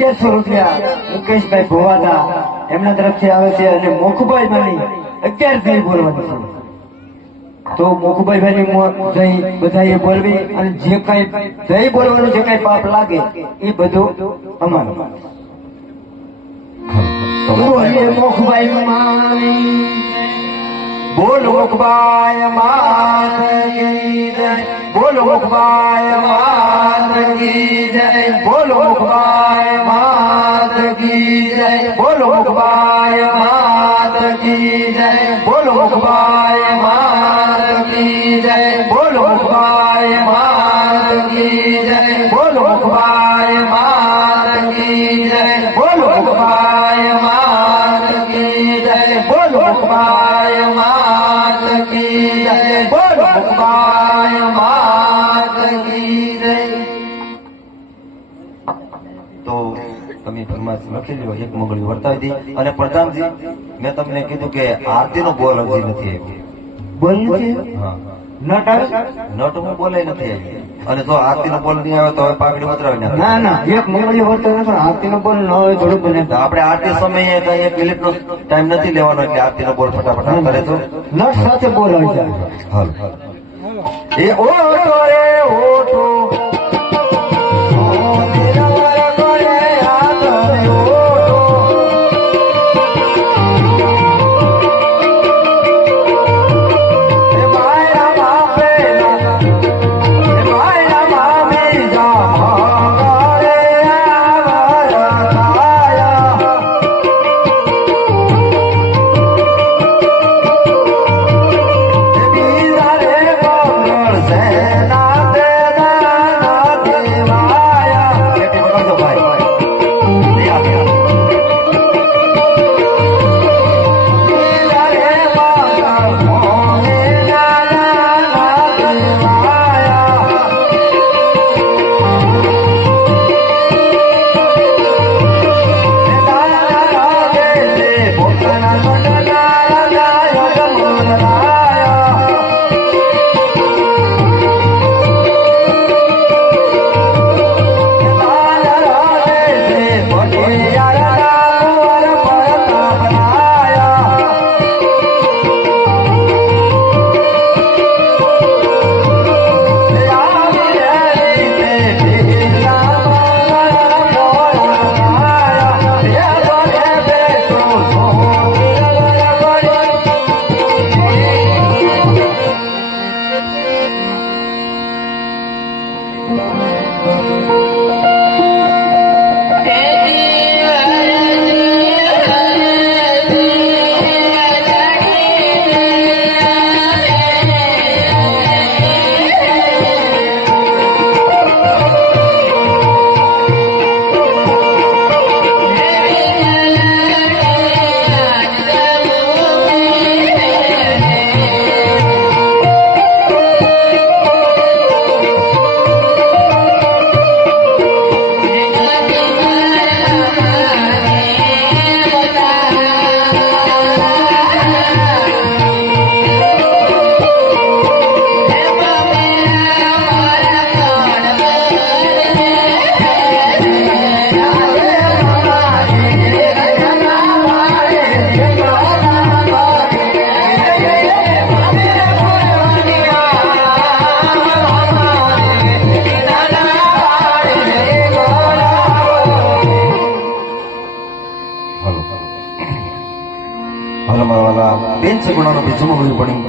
અગિયારસો રૂપિયા મુકેશભાઈ ભોવાતા એમના તરફથી આવે છે અને મોખભાઈ માની અગિયાર તીર બોલવાની છે. તો મોખભાઈ ભાઈની જઈ બધાએ બોલવી અને જે કઈ જઈ બોલવાનું જે કઈ પાપ લાગે એ બધું અમારું. મોખભાઈ માની. બોલ મુખબાય માત કી જય. બોલ મુખબાય માત કી જય. બોલ મુખબાય માત કી જય. બોલ મુખબાય માત કી તમે ફરમાશ લખી લો એક મોગળી વર્તાવી દી. અને પ્રધાનજી મેં તમને કીધું કે આરતીનો બોલ હજી નથી આવ્યો. બોલ નથી હા. નટ આવે? નટ હું બોલાય નથી આવી અને જો આરતીનો બોલ નહીં આવે તો હવે પાઘડી ઉતરાવી નાખો. ના ના એક મંગળી હોતો નથી બોલ ન હોય થોડું બને. આપણે આરતી સમયે કઈ એક ટાઈમ નથી લેવાનો એટલે આરતીનો બોલ ફટાફટ કરે તો. નટ સાથે બોલ હોય છે હાલ. એ રે ઓટો. સગુણાનું બીજું મગલું પણ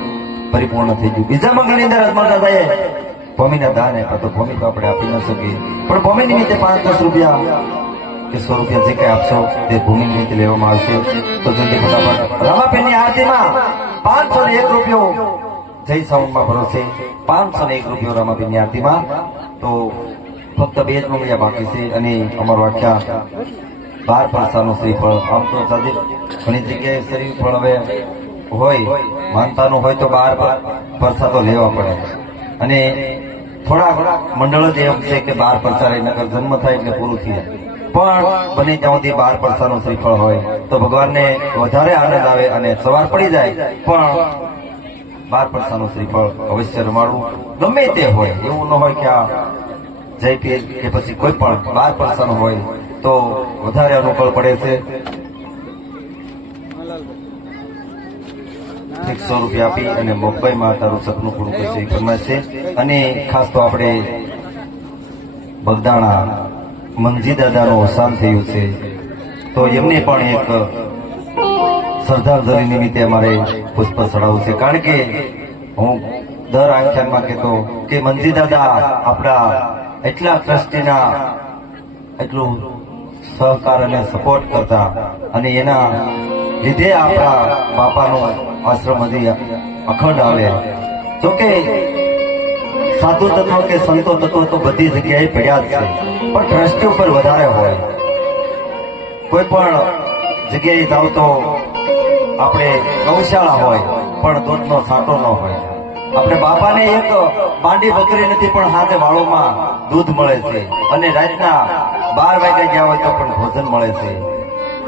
પરિપૂર્ણ થઈ ગયું. બીજા મગલની અંદર અજમલ સાહેબ ભૂમિના દાન આપ્યા તો ભૂમિ તો આપણે આપી ન શકીએ. પણ ભૂમિ નિમિત્તે પાંચ દસ રૂપિયા કે સો રૂપિયા જે કઈ આપશો તે ભૂમિ નિમિત્તે લેવામાં આવશે. તો જલ્દી ફટાફટ રામાપીરની આરતીમાં પાંચસો ને એક રૂપિયો જય સાઉન્ડમાં ભરોસે. પાંચસો ને એક રૂપિયો રામાપીરની આરતીમાં. તો ફક્ત બે જ મંગળિયા બાકી છે અને અમારો આખ્યા બાર પાસાનો શ્રીફળ. આમ તો ઘણી જગ્યાએ શ્રીફળ હવે હોય, માનતાનું હોય તો બાર પરસાદો લેવા પડે. અને થોડા મંડળ જ એમ છે કે બાર પરસા નગર જન્મ થાય એટલે પૂરું થઈ પણ બને ત્યાં સુધી બાર પરસાનું શ્રીફળ હોય, તો ભગવાનને વધારે આનંદ આવે અને સવાર પડી જાય, પણ બાર પરસાનું શ્રીફળ અવશ્ય રમાડવું ગમે તે હોય. એવું ન હોય કે આ જય પીર કે પછી કોઈ પણ બાર પરસાનું હોય, તો વધારે અનુકૂળ પડે છે. એકસો રૂપિયા આપી અને મુંબઈમાં તારું સપનું પૂરું કરશે. એ ફરમાઈશ છે. અને ખાસ તો આપણે બગદાણા મંજી દાદાનું અવસાન થયું છે. તો એમને પણ એક શ્રદ્ધાંજલિ નિમિત્તે અમારે પુષ્પ ચડાવવું છે. કારણ કે હું દર આખ્યાનમાં કહેતો કે મંજી દાદા, આપણા એટલા ટ્રસ્ટીના એટલું સહકાર અને સપોર્ટ કરતા અને એના લીધે આપણા બાપાનો આશ્રમ હજી અખંડ આવે. જોકે સાધુ તત્વ કે સંતો તત્વ તો બધી જગ્યાએ પડ્યા જ છે. પણ ટ્રસ્ટી ઉપર વધારે હોય. કોઈ પણ જગ્યાએ જાવ તો આપણે ગૌશાળા હોય, પણ દૂધનો સાંટો ન હોય. આપણે બાપાને એક બાંડી બકરી નથી, પણ હાથે વાળોમાં દૂધ મળે છે. અને રાતના બાર વાગે ગયા હોય તો પણ ભોજન મળે છે.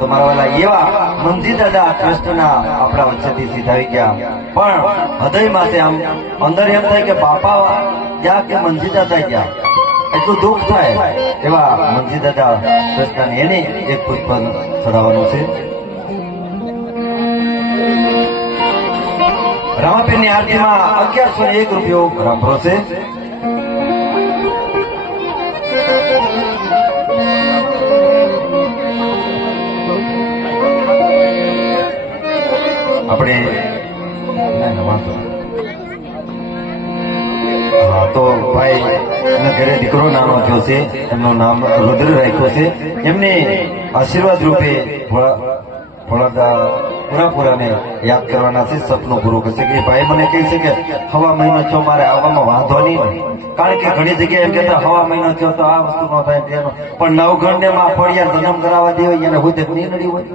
તો મારા વાલા એવા મંજી દાદા ટ્રસ્ટના આપણા વચ્ચેથી સીધાવી ગયા. પણ હૃદયમાં છે આમ, અંદર એમ થાય કે બાપા ગયા કે મંજી દાદા ગયા. એટલું દુઃખ થાય એવા મંજી દાદા ટ્રસ્ટના એને એક પુષ્પ ચડાવવાનું છે. રામાપીરની આરતીમાં અગિયારસો એક રૂપિયો રામભરો છે. આપણે. હા, તો ભાઈ, એના ઘરે દીકરો નાનો થયો છે. એમનું નામ રુદ્ર રાખ્યો છે. એમને આશીર્વાદ રૂપે પુરાપુરાને યાદ કરવાના છે, સપનું પૂરું કરશે. કે ભાઈ, મને કહે છે કે હવા મહિનો થયો, મારે આવવામાં વાંધો નહીં. કારણ કે ઘણી જગ્યાએ એમ કહેતા, હવા મહિનો થયો તો આ વસ્તુ નો થાય પણ નવઘંડમાં ફળિયા જન્મ કરાવવા દેવાય એને હું નહીં નડી હોય.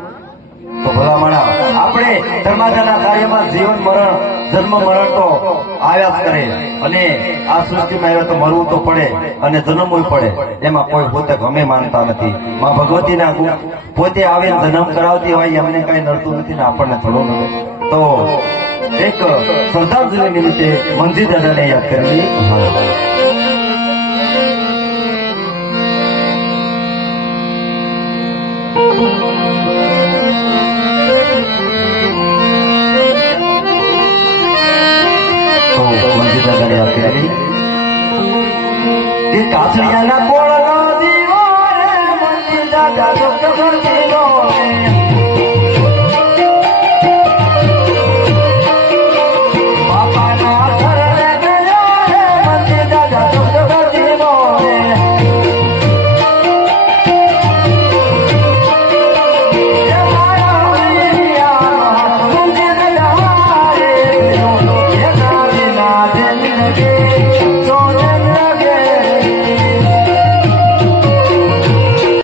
તો ભલામણા આપણે ધર્માદાના કાર્યમાં જીવન મરણ, જન્મ મરણ તો આવ્યા જ કરે. અને આ સૃષ્ટિમાં આવ્યા તો મરવું તો પડે અને જન્મવું પડે. એમાં કોઈ પોતે ગમે માનતા નથી. માં ભગવતીના પોતે આવી જન્મ કરાવતી હોય, એમને કઈ નડતું નથી ને આપણને થોડું નડે. તો એક શ્રદ્ધાંજલિ નિમિત્તે મંજી દાદાને યાદ કરવી. 人